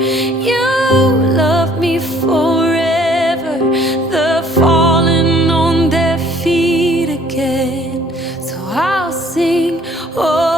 You love me forever. They're falling on their feet again. So I'll sing. Oh,